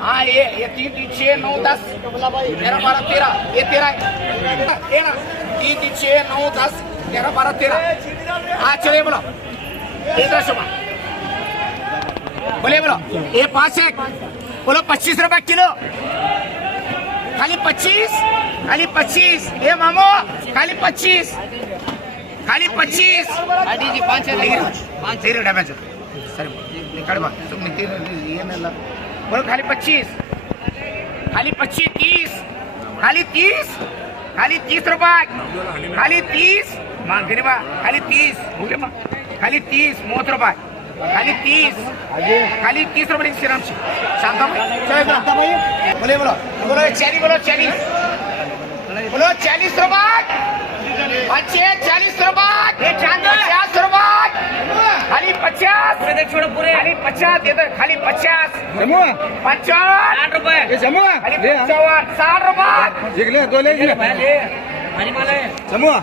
हाँ ये 3 3 6 9 10 11 12 13 ये 13 ये ना 3 3 6 9 10 11 12 13 हाँ चलिए बोलो इधर शुभ बोले बोलो ये 5 एक बोलो 25 रुपए किलो खाली 25 ये मामो खाली 25 अड़ी जी 5 डैमेज सर कड़वा तुम ये ना बोलो खाली 25 30 खाली 30 रुपए खाली 30 मां गरीबा खाली 30 खाली 30 30 रुपए खाली 30 रुपए श्रीराम शांता भाई बोले बोलो चेरी बोलो 40 रुपए 40 रुपए 50 रुपए खाली 50 छोड़ो पूरे खाली 50 दे दो खाली 50 55 रुपए खाली 60 रुपए जिगले दो ले हरी माला है समूह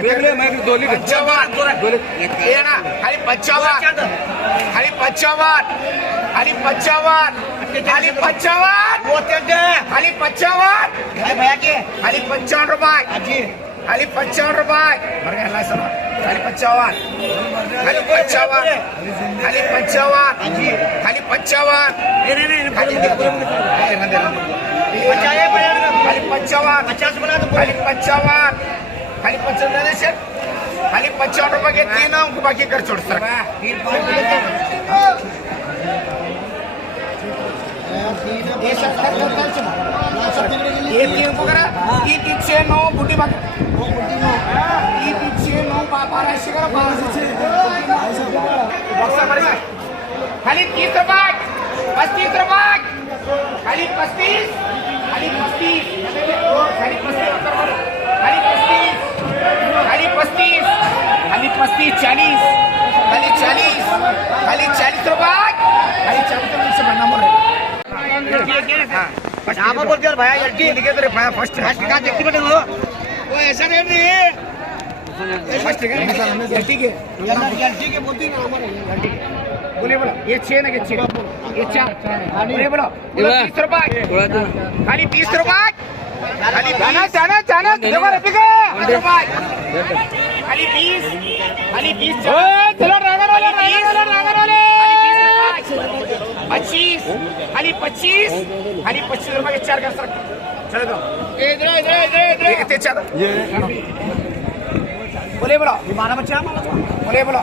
जिगले मैं दो ले 55 ये ना खाली 55 खाली 55 भैया के खाली 55 रुपए खाली 55 रुपए खाली 55 खाली 55 खाली 55 खाली 55 रुपए के 3 अंक बाकी कर छोड़ सर ये 3 को करा 3 3 6 9 बुटी बाकी 3 3 6 9 12 ऐसे करा 12 खाली 30 रुपए 35 रुपए खाली 35 खाली 35 खाली 35 40 खाली 40 रुपए खाली 40 रुपए से बनना मोर आप बोल के भैया एलटी लिखे तो भैया फर्स्ट का देखती बेटे वो ऐसा नहीं फर्स्ट है एलटी के बोलती ना एलटी के बोले बोलो ये 6 ना के 6 ये 4 बोले बोलो 30 रुपए खाली 30 रुपए खाली जाना देखो रफीका खाली 20 चलो ड्राइवर वाले 25 खाली 25 रुपए के 4 कर सकते चलो दो इधर कितने 4 ये बोले बोलो 12 बच्चे बोले बोलो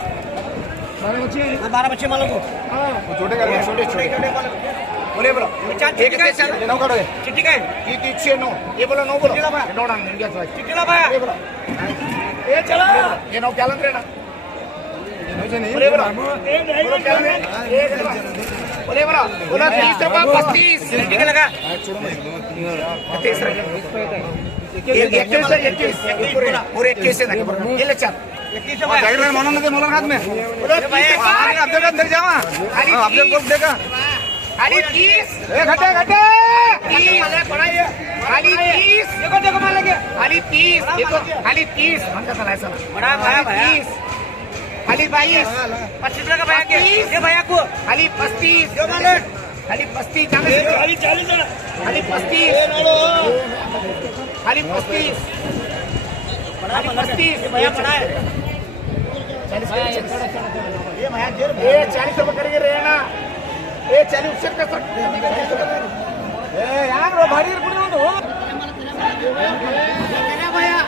12 बच्चे मालो को छोटे बोले बोलो कितने 4 9 करो चिट्ठी का ये 6 9 ये बोलो 9 बोलो नोट इंडिया चिट्ठी ला भाई बोलो ये चलो ये 9 कैलेंडर है ना बोले बोलो कैलेंडर बोले बोलो 30 रुपए 35 चिट्ठी का लगा 30 पूरे 21 से ये ले चल मोलन हाथ में अंदर जावा देखा खाली 30 घटे खाली 30 देखो मान लगे खाली 30 देखो खाली 30 मन का चला बड़ा भैया 30 खाली 22 25 का भैया के ये भैया को खाली 35 खाली 35 खाली 40 खाली 35 खाली 35 भैया पड़ा है 40 रुपये करेंगे रे ना 40 उससे कर सकते यार वो भारी भैया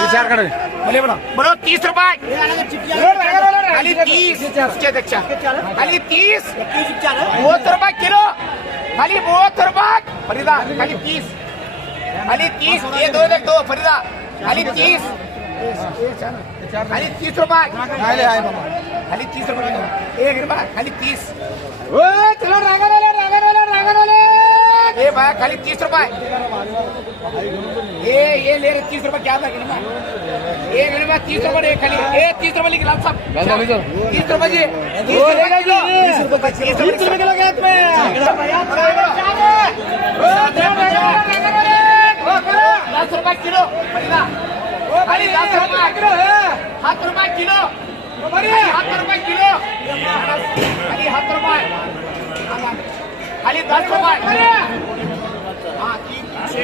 विचार करो बोले बोलो 30 रुपए खाली 30 खाली 30 30 रुपए किलो खाली 30 रुपए फरीदा खाली 30 ये दो फरीदा खाली 30 खाली 30 रुपए खाली 30 रुपए एक रुपया खाली 30 चलो रागा ये भाई खाली 30 रुपए ये ले रहे 30 रुपए क्या था एक 30 रुपए खाली 30 रुपए लिख लाल साहब 30 रुपए जी 30 रुपए किलो के हाथ में 10 रुपए किलो खाली 10 रुपए किलो 7 रुपए किलो 7 रुपए किलो खाली 7 रुपए खाली 10 रुपए हाँ 15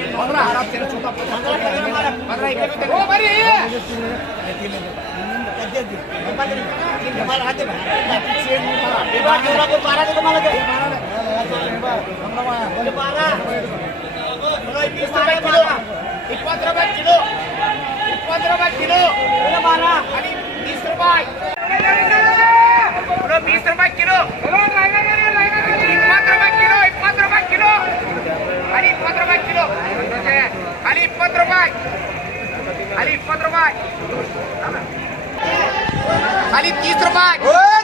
खाली 30 रुपए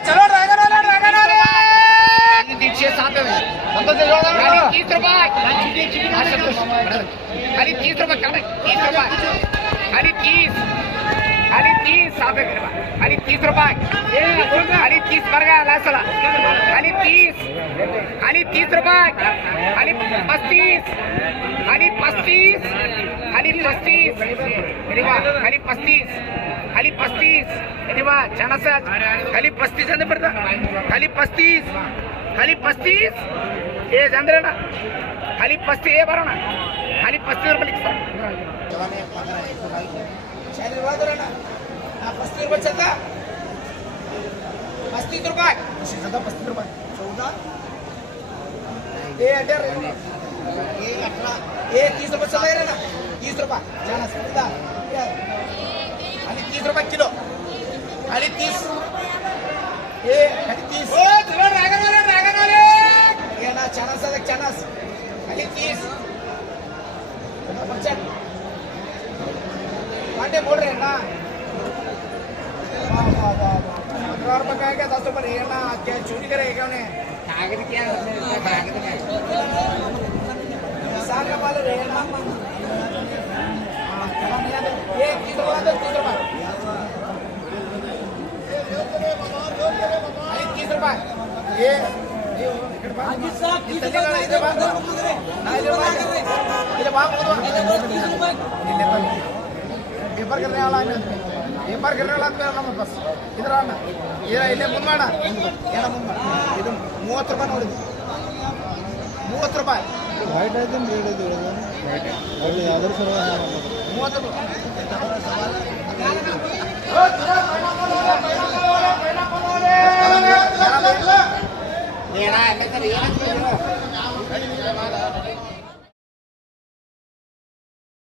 चलो ड्रैगन वाले 6-7 खाली 30 रुपए खाली 30 रुपए खाली 30 7 खाली 30 रुपए खाली 30 मर गया लास्ट वाला खाली 30 रुपए खाली 35 खाली 35 खाली 35 छाना खाली 35 अंदर पड़ता खाली 35 ये चंद्र ना खाली 35 ये बरो ना खाली 35 रुपये लिखता 35 रुपये चलता 35 रुपये 35 रुपये 14 ये 30 रुपये चल रहे ना 30 रुपये जाना सीधा खाली 30 रुपये किलो खाली 30 ये खाली 30 ड्रैगन वाले ये ना चानस खाली 30 कांटे बोल रहे हैं ना 15 रुपये का है क्या 10 रुपये है ना क्या चोरी करेगा क्या उन्हें कागज क्या कागज में साल का वाले रहे ना ये 30 रुपये 30 रुपये 30 रुपये ये पेपर करने वाला बस इधर आना इले मुन्माಡ ಏನ ಮುನ್ನ ಇದು 30 ರೂಪಾಯಿ ನೋಡಿ 30 ರೂಪಾಯಿ ವೈಟ್ ಐತೆ ರೇಡ್ ಇದೆ ವೈಟ್ ಅಲ್ಲಿ ಅದರ ಸಲುವಾಗಿ 30 ರೂಪಾಯಿ ಏನ